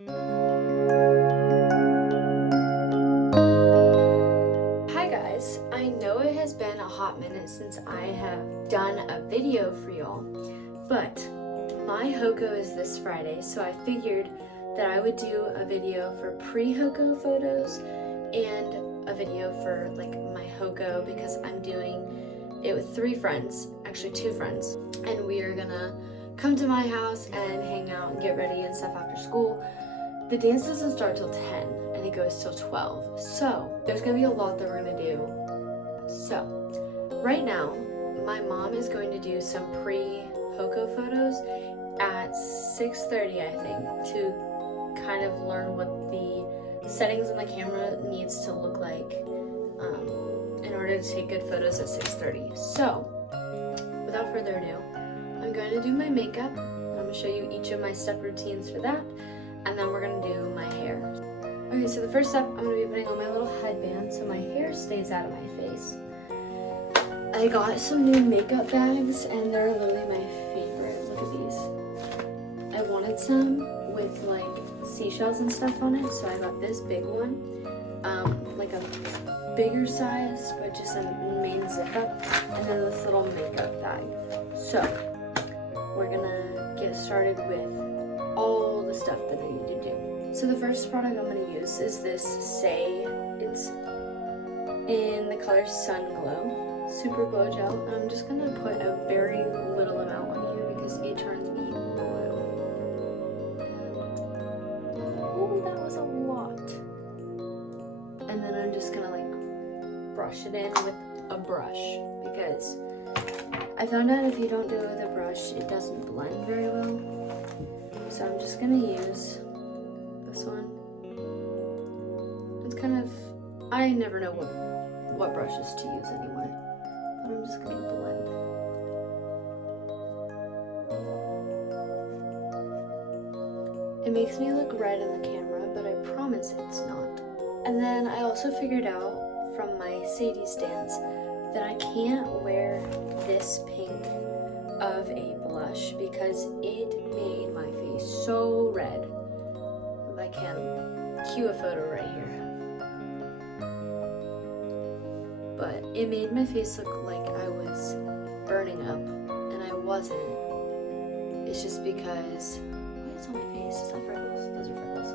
Hi guys, I know it has been a hot minute since I have done a video for y'all, but my Hoco is this Friday, so I figured that I would do a video for pre-Hoco photos and a video for like my Hoco, because I'm doing it with 3 friends, actually 2 friends, and we are gonna come to my house and hang out and get ready and stuff after school. The dance doesn't start till 10 and it goes till 12, so there's gonna be a lot that we're gonna do. So right now my mom is going to do some pre-Hoco photos at 6:30, I think, to kind of learn what the settings on the camera needs to look like in order to take good photos at 6:30. So without further ado, I'm going to do my makeup. I'm going to show you each of my step routines for that, and then we're going to do my hair. Okay, so the first step, I'm going to be putting on my little headband so my hair stays out of my face. I got some new makeup bags and they're literally my favorite. Look at these. I wanted some with like seashells and stuff on it, so I got this big one, like a bigger size, but just a main zip up, and then this little makeup bag. So we're gonna get started with all the stuff that I need to do. So the first product I'm gonna use is this Say. It's in the color Sun Glow Super Glow Gel, and I'm just gonna put a very little amount on here because it turns me blue. Oh, that was a lot. And then I'm just gonna like brush it in with a brush, because I found out if you don't do it with a brush, it doesn't blend very well. So I'm just gonna use this one. It's kind of, I never know what brushes to use anyway, but I'm just gonna blend. It makes me look red in the camera, but I promise it's not. And then I also figured out from my Sadie stands that I can't wear this pink of a blush because it made my face so red. I can cue a photo right here. But it made my face look like I was burning up, and I wasn't. It's just because, what is on my face? Is that freckles? Those are freckles.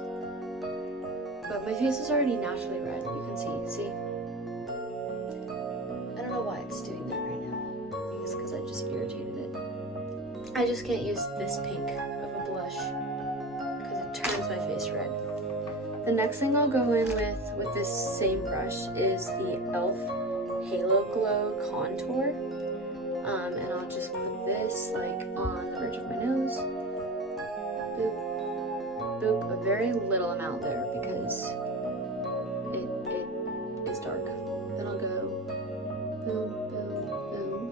But my face is already naturally red, you can see? I don't know why it's doing that right now. I think it's because I just irritated it. I just can't use this pink of a blush because it turns my face red. The next thing I'll go in with this same brush is the e.l.f. Halo Glow Contour. And I'll just put this like on the bridge of my nose. Boop, boop, a very little amount there because it is dark. Then I'll go boom, boom, boom, boom,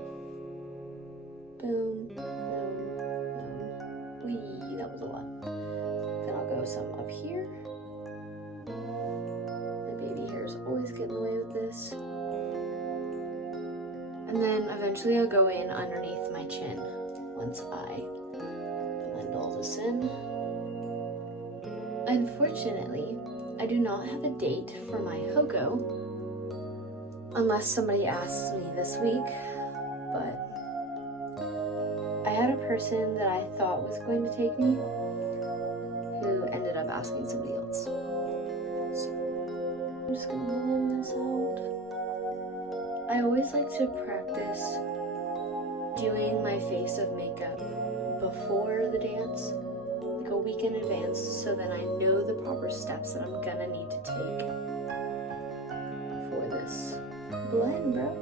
boom, boom. Whee, that was a lot. Then I'll go some up here. My baby hairs always get in the way with this. And then eventually I'll go in underneath my chin once I blend all this in. Unfortunately, I do not have a date for my Hoco, unless somebody asks me this week, but I had a person that I thought was going to take me who ended up asking somebody else. So I'm just gonna blend this out. I always like to practice doing my face of makeup before the dance, like a week in advance, so that I know the proper steps that I'm gonna need to take for this blend, bro.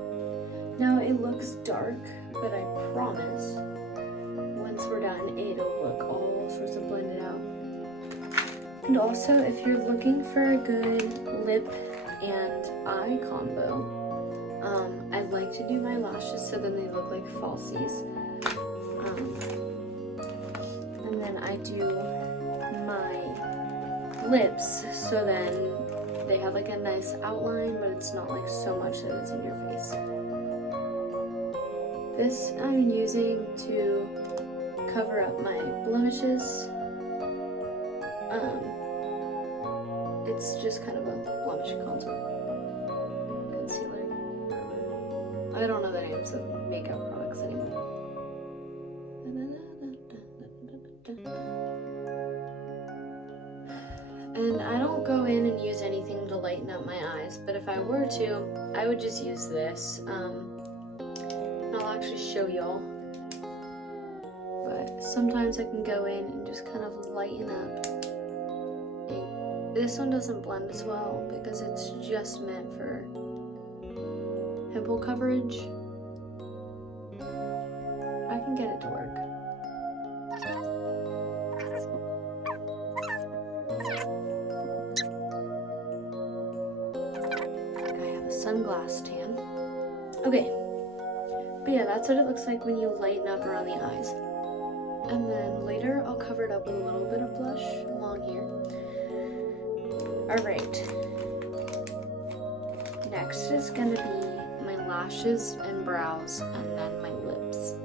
Now it looks dark, but I promise once we're done, it'll look all sorts of blended out. And also, if you're looking for a good lip and eye combo, I like to do my lashes so then they look like falsies. And then I do my lips so then they have like a nice outline, but it's not like so much that it's in your face. This I'm using to cover up my blemishes. It's just kind of a blemish concealer. I don't know the names of makeup products anymore. And I don't go in and use anything to lighten up my eyes, but if I were to, I would just use this. And I'll actually show y'all. But sometimes I can go in and just kind of lighten up. And this one doesn't blend as well because it's just meant for pimple coverage. I can get it to work. I have a sunglass tan. Okay, but yeah, that's what it looks like when you lighten up around the eyes. And then later I'll cover it up with a little bit of blush along here. Alright. Next is gonna be my lashes and brows and then my lips.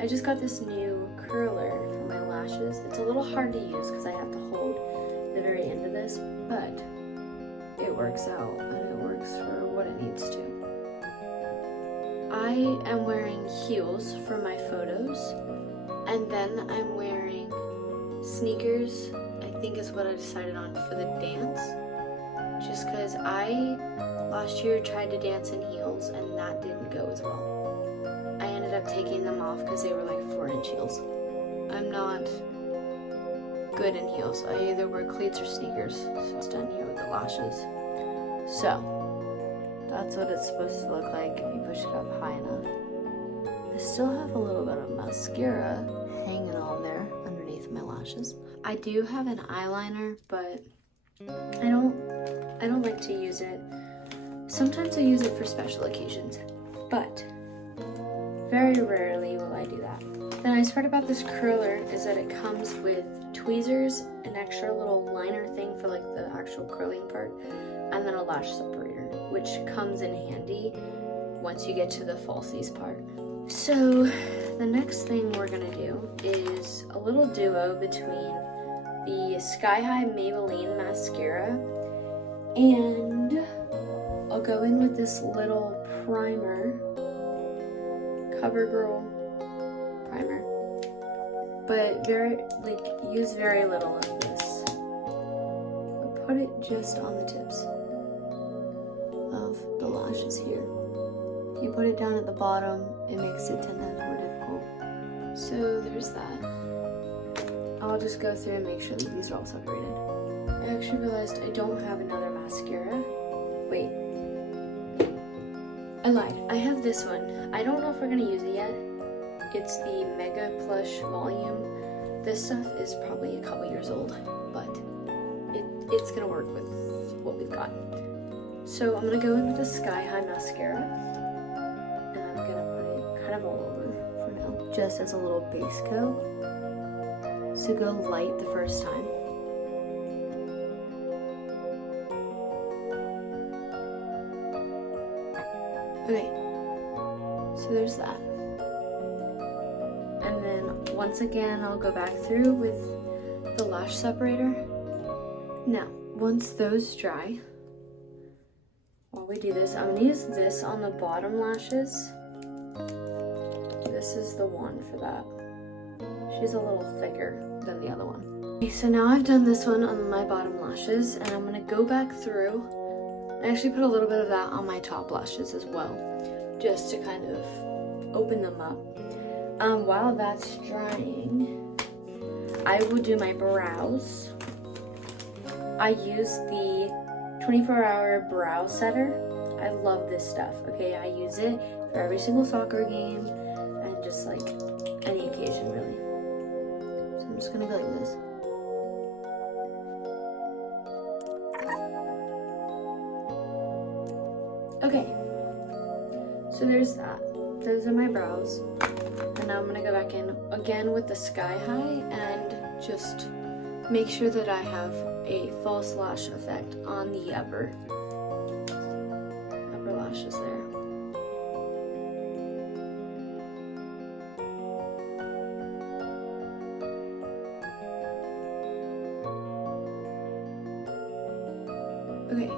I just got this new curler for my lashes. It's a little hard to use because I have to hold the very end of this, but it works out and it works for what it needs to. I am wearing heels for my photos, and then I'm wearing sneakers, I think is what I decided on for the dance, just because I last year tried to dance in heels and that didn't go as well. I ended up taking them off because they were like 4-inch heels. I'm not good in heels. I either wear cleats or sneakers. So it's done here with the lashes. So that's what it's supposed to look like if you push it up high enough. I still have a little bit of mascara hanging on there underneath my lashes. I do have an eyeliner, but I don't like to use it. Sometimes I use it for special occasions, but very rarely will I do that. The nice part about this curler is that it comes with tweezers, an extra little liner thing for like the actual curling part, and then a lash separator, which comes in handy once you get to the falsies part. So the next thing we're gonna do is a little duo between the Sky High Maybelline mascara, and I'll go in with this little primer, CoverGirl primer, but use very little of this. But put it just on the tips of the lashes here. If you put it down at the bottom, it makes it 10 times more difficult. So there's that. I'll just go through and make sure that these are all separated. I actually realized I don't have another mascara. Wait. I lied. I have this one. I don't know if we're gonna use it yet. It's the Mega Plush Volume. This stuff is probably a couple years old, but it's gonna work with what we've got. So I'm gonna go in with the Sky High mascara, and I'm gonna put it kind of all over for now, just as a little base coat. So go light the first time. Okay, so there's that. And then once again, I'll go back through with the lash separator. Now, once those dry, while we do this, I'm gonna use this on the bottom lashes. This is the one for that. She's a little thicker than the other one. Okay, so now I've done this one on my bottom lashes, and I'm gonna go back through. I actually put a little bit of that on my top lashes as well, just to kind of open them up. While that's drying, I will do my brows. I use the 24-hour brow setter. I love this stuff, okay? I use it for every single soccer game and just like any occasion, really. So I'm just gonna go like this. Okay, so there's that. Those are my brows. And now I'm gonna go back in again with the Sky High and just make sure that I have a false lash effect on the upper lashes there. Okay,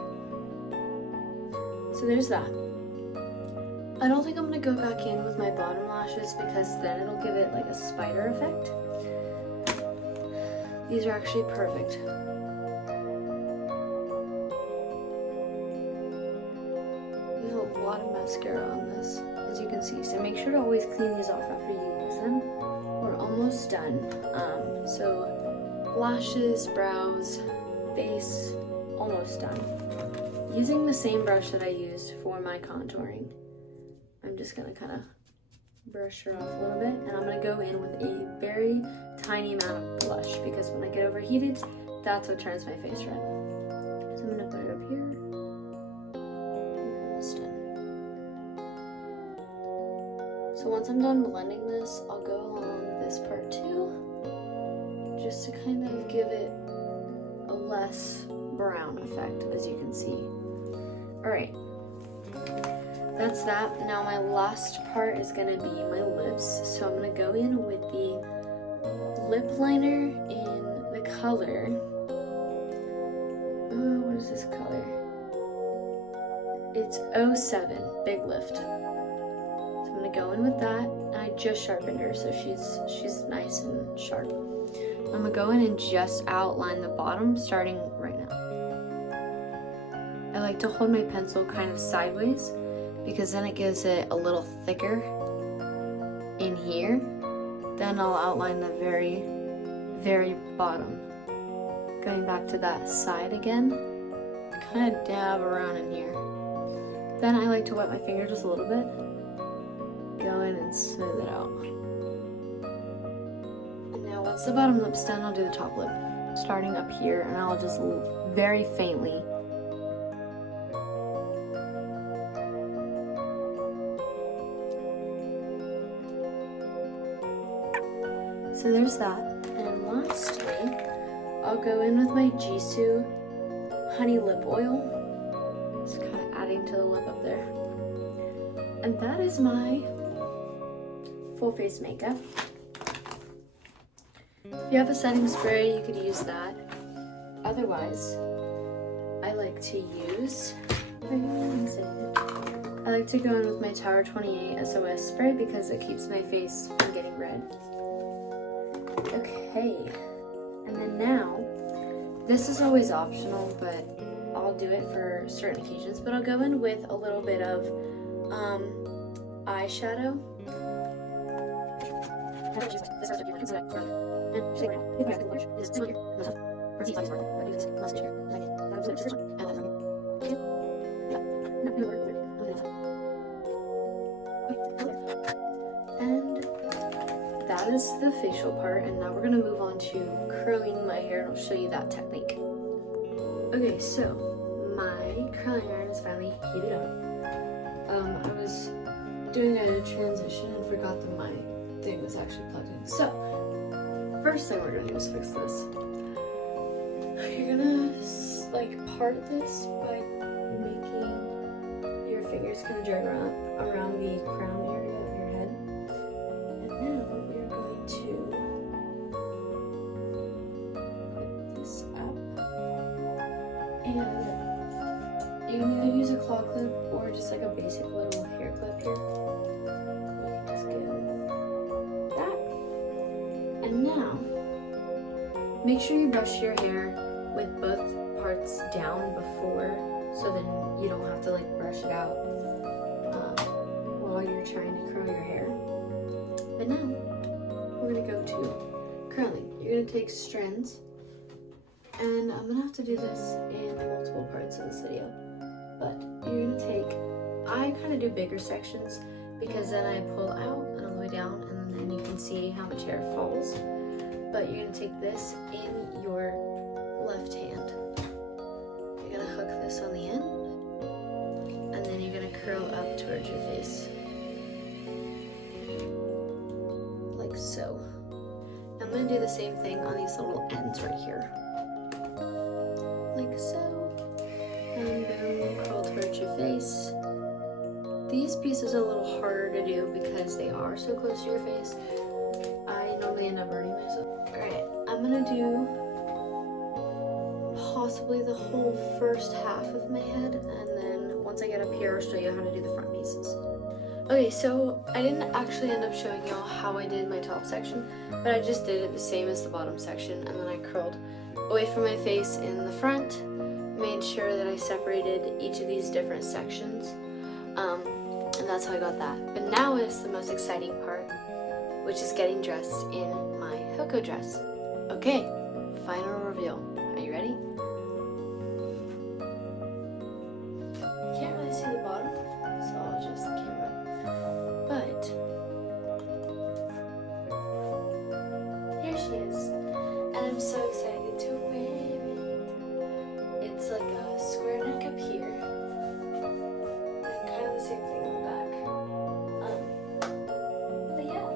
so there's that. I don't think I'm gonna go back in with my bottom lashes because then it'll give it like a spider effect. These are actually perfect. There's a lot of mascara on this, as you can see. So make sure to always clean these off after you use them. We're almost done. So lashes, brows, face, almost done. Using the same brush that I used for my contouring, I'm just gonna kind of brush her off a little bit, and I'm gonna go in with a very tiny amount of blush because when I get overheated, that's what turns my face red. So I'm gonna put it up here. Almost done. So once I'm done blending this, I'll go along this part too, just to kind of give it a less brown effect, as you can see. All right. That's that. Now my last part is gonna be my lips. So I'm gonna go in with the lip liner in the color. What is this color? It's 07, Big Lift. So I'm gonna go in with that. And I just sharpened her, so she's nice and sharp. I'm gonna go in and just outline the bottom, starting right now. I like to hold my pencil kind of sideways, because then it gives it a little thicker in here. Then I'll outline the very, very bottom. Going back to that side again, kind of dab around in here. Then I like to wet my finger just a little bit. Go in and smooth it out. And now once the bottom lip's done, I'll do the top lip. Starting up here, and I'll just very faintly So there's that. And lastly, I'll go in with my Jisoo Honey Lip Oil. Just kind of adding to the lip up there. And that is my full face makeup. If you have a setting spray, you could use that. Otherwise, I like to use, I like to go in with my Tower 28 SOS spray because it keeps my face from getting red. Okay, and then now, this is always optional, but I'll do it for certain occasions, but I'll go in with a little bit of eyeshadow. And that is the facial part, and now we're gonna move on to curling my hair, and I'll show you that technique. Okay, so my curling iron is finally heated up. I was doing a transition and forgot that my thing was actually plugged in. So, first thing we're gonna do is fix this. You're gonna like part this by making your fingers kind of drag around the crown area of your head. And now we're going to put this up. And you can either use a claw clip or just like a basic little hair clip here. Just go that. And now, make sure you brush your hair with both parts down before, so then you don't have to like brush it out while you're trying to curl your hair. But now, we're gonna go to curling. You're gonna take strands, and I'm gonna have to do this in multiple parts of this video. But you're gonna take, I kind of do bigger sections because then I pull out and all the way down, and then you can see how much hair falls. But you're gonna take this in your left hand. You're gonna hook this on the end, and then you're gonna curl up towards your face. Like so. I'm gonna do the same thing on these little ends right here. Like so. And boom, curl towards your face. These pieces are a little harder to do because they are so close to your face. I normally end up burning myself. Alright, I'm gonna do possibly the whole first half of my head, and then once I get up here, I'll show you how to do the front pieces. Okay, so I didn't actually end up showing y'all how I did my top section, but I just did it the same as the bottom section, and then I curled away from my face in the front, made sure that I separated each of these different sections, and that's how I got that. But now is the most exciting part, which is getting dressed in my Hoco dress. Okay, final reveal. Are you ready? You can't really see the bottom, so I'll adjust the camera. But here she is, and I'm so excited to wear it. It's like a square neck up here, and kind of the same thing on the back. But yeah,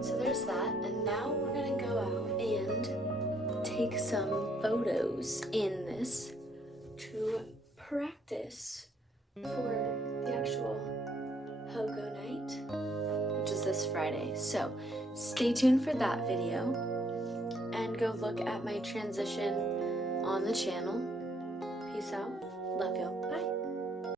so there's that, and now we're gonna go out and take some photos in this to practice for the actual Hoco night, which is this Friday. So stay tuned for that video and go look at my transition on the channel. Peace out. Love y'all. Bye.